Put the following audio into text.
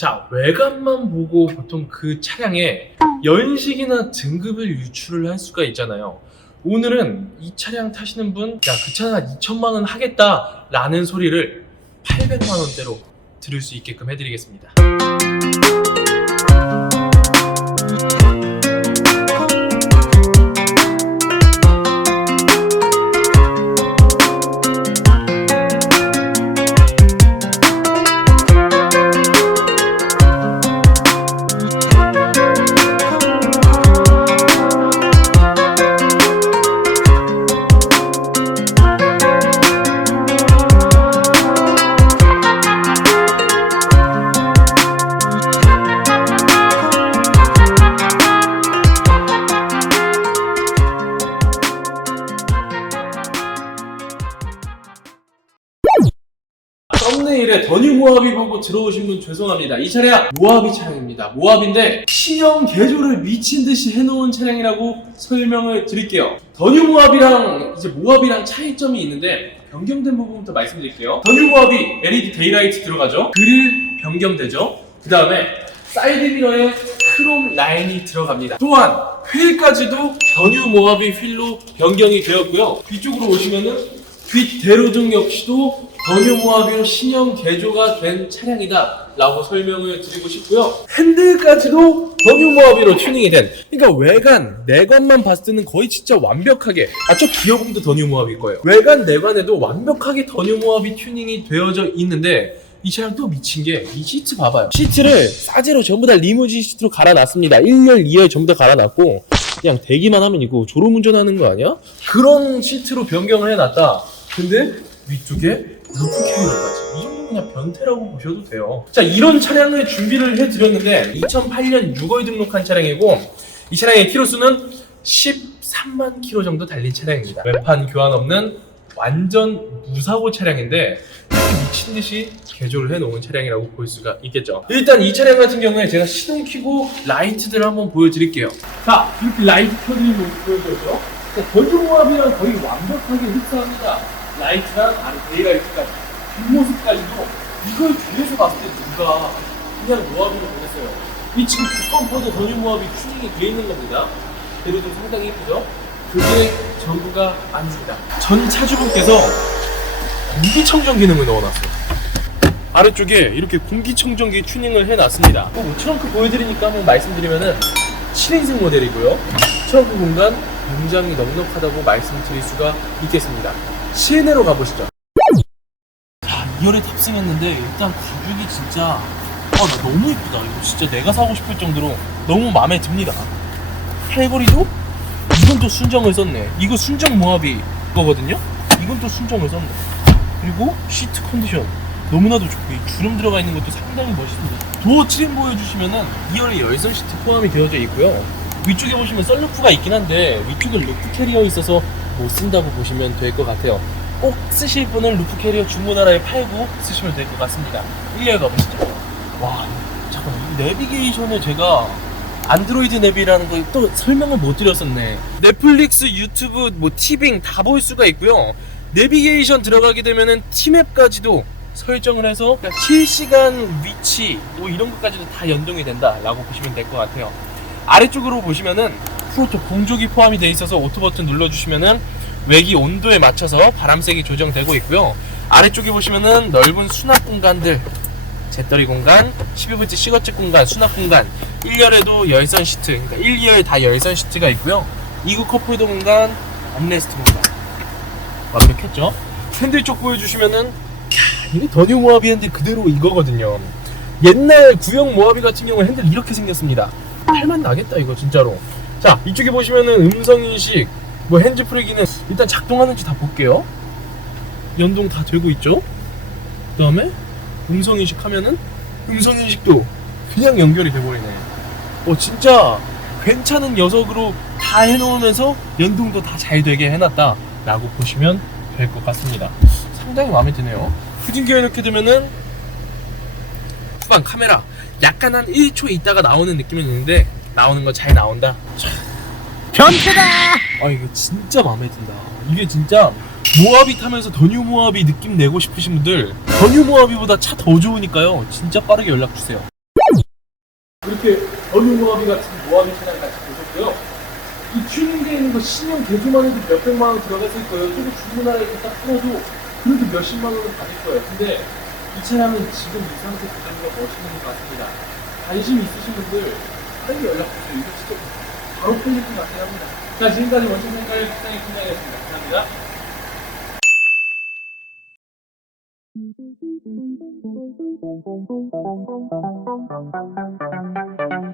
자, 외관만 보고 보통 그 차량의 연식이나 등급을 유추를 할 수가 있잖아요. 오늘은 이 차량 타시는 분, 야, 그 차는 한 2천만 원 하겠다 라는 소리를 800만 원대로 들을 수 있게끔 해드리겠습니다. 썸네일에 더뉴 모하비 보고 들어오신 분 죄송합니다. 이 차량 모하비 차량입니다. 모하비인데 신형 개조를 미친 듯이 해놓은 차량이라고 설명을 드릴게요. 더뉴 모하비랑 이제 모하비랑 차이점이 있는데 변경된 부분부터 말씀드릴게요. 더뉴 모하비 LED 데이라이트 들어가죠. 그릴 변경되죠. 그 다음에 사이드 미러에 크롬 라인이 들어갑니다. 또한 휠까지도 더뉴 모하비 휠로 변경이 되었고요. 뒤쪽으로 오시면은 뒷 대로등 역시도 모하비로 신형 개조가 된 차량이다 라고 설명을 드리고 싶고요. 핸들까지도 더뉴 모하비로 튜닝이 된 그러니까 외관 내관만 봤을 때는 거의 진짜 완벽하게 아 저 기어봉도 모하비일 거예요. 외관 내관에도 완벽하게 더뉴 모하비 튜닝이 되어져 있는데 이 차량 또 미친 게 이 시트 봐봐요. 시트를 싸제로 전부 다 리무진 시트로 갈아놨습니다. 1열 2열 전부 다 갈아놨고 그냥 대기만 하면 이거 졸음 운전하는 거 아니야? 그런 시트로 변경을 해놨다. 근데 위쪽에 루프 캐리어까지 이 정도 그냥 변태라고 보셔도 돼요 자 이런 차량을 준비를 해드렸는데 2008년 6월 등록한 차량이고 이 차량의 키로수는 13만 킬로 정도 달린 차량입니다 외판 교환 없는 완전 무사고 차량인데 미친 듯이 개조를 해놓은 차량이라고 볼 수가 있겠죠. 일단 이 차량 같은 경우에 제가 시동 켜고 라이트들을 한번 보여드릴게요. 자, 이렇게 라이트 모습 보여드렸죠. 건조모합이랑 거의 완벽하게 흡사합니다. 라이트랑 안에 데이라이트까지 뒷모습까지도 이걸 뒤에서 봤을 때 누가 그냥 모합으로 보냈어요. 이 지금 두꺼운퍼도 전유모합이 튜닝이 되어 있는 겁니다. 그래도 좀 상당히 예쁘죠? 그게 전부가 아닙니다. 전 차주분께서 공기청정 기능을 넣어놨어요. 아래쪽에 이렇게 공기청정기 튜닝을 해놨습니다. 뭐 트렁크 보여드리니까 한번 말씀드리면은 7인승 모델이고요. 트렁크 공간 굉장히 넉넉하다고 말씀드릴 수가 있겠습니다. 시내로 가보시죠. 자, 2열에 탑승했는데 일단 가죽이 진짜 아, 나 너무 이쁘다. 이거 진짜 내가 사고 싶을 정도로 너무 마음에 듭니다. 팔걸이도 이건 또 순정을 썼네. 이거 순정 모합이 거거든요. 이건 또 순정을 썼네. 그리고 시트 컨디션 너무나도 좋고 이 주름 들어가 있는 것도 상당히 멋있습니다. 도어 트림 보여주시면은 2열에 열선 시트 포함이 되어져 있고요. 위쪽에 보시면 썬루프가 있긴 한데 위쪽에 루프 캐리어 있어서 못 쓴다고 보시면 될 것 같아요. 꼭 쓰실 분은 루프 캐리어 중고나라에 팔고 쓰시면 될 것 같습니다. 1열 가보시죠. 와, 잠깐만 이 내비게이션을 제가 안드로이드 내비라는 거또 설명을 못 드렸었네. 넷플릭스, 유튜브, 뭐 티빙 다 볼 수가 있고요. 내비게이션 들어가게 되면은 티맵까지도 설정을 해서 실시간 위치 뭐 이런 것까지도 다 연동이 된다라고 보시면 될 것 같아요. 아래쪽으로 보시면은 프로토 공조기 포함이 되어 있어서 오토 버튼 눌러주시면은 외기 온도에 맞춰서 바람색이 조정되고 있고요. 아래쪽에 보시면은 넓은 수납 공간들 재떨이 공간, 12V 시거츠 공간, 수납 공간, 1열에도 열선 시트, 그러니까 1, 2열 다 열선 시트가 있고요. 2구 컵홀더 공간, 암레스트 공간. 완벽했죠? 핸들 쪽 보여주시면은, 캬, 이게 더뉴 모하비인데 그대로 이거거든요. 옛날 구형 모하비 같은 경우는 핸들 이렇게 생겼습니다. 탈만 나겠다, 이거 진짜로. 자, 이쪽에 보시면은 음성인식, 뭐 핸즈프리기는 일단 작동하는지 다 볼게요. 연동 다 되고 있죠? 그 다음에 음성인식 하면은 음성인식도 그냥 연결이 돼버리네. 어, 진짜 괜찮은 녀석으로 다 해놓으면서 연동도 다 잘 되게 해놨다. 라고 보시면 될 것 같습니다. 상당히 마음에 드네요. 후진기어 이렇게 되면은 후방 카메라 약간 한 1초 있다가 나오는 느낌이 있는데 나오는 거 잘 나온다. 자, 변태다! 아 이거 진짜 마음에 든다. 이게 진짜 모하비 타면서 더뉴 모하비 느낌 내고 싶으신 분들 더뉴 모하비보다 차 더 좋으니까요. 진짜 빠르게 연락 주세요. 이렇게 더뉴 모하비 같은 모하비 차량 같이 보셨고요. 이 튜닝되어 있는 거 신형 개조만 해도 몇백만 원 들어갔을 거예요. 조금 주문하라 이렇게 딱 풀어도 그래도 몇십만 원은 받을 거예요. 근데 이 차량은 지금 이 상태 그대로가 멋있는 것 같습니다. 관심 있으신 분들 빨리 연락 주세요. 이거 진짜 바로 풀릴 것 같긴 합니다. 자, 지금까지 원천 생활 시장의 팀장이었습니다. 감사합니다. Thank you.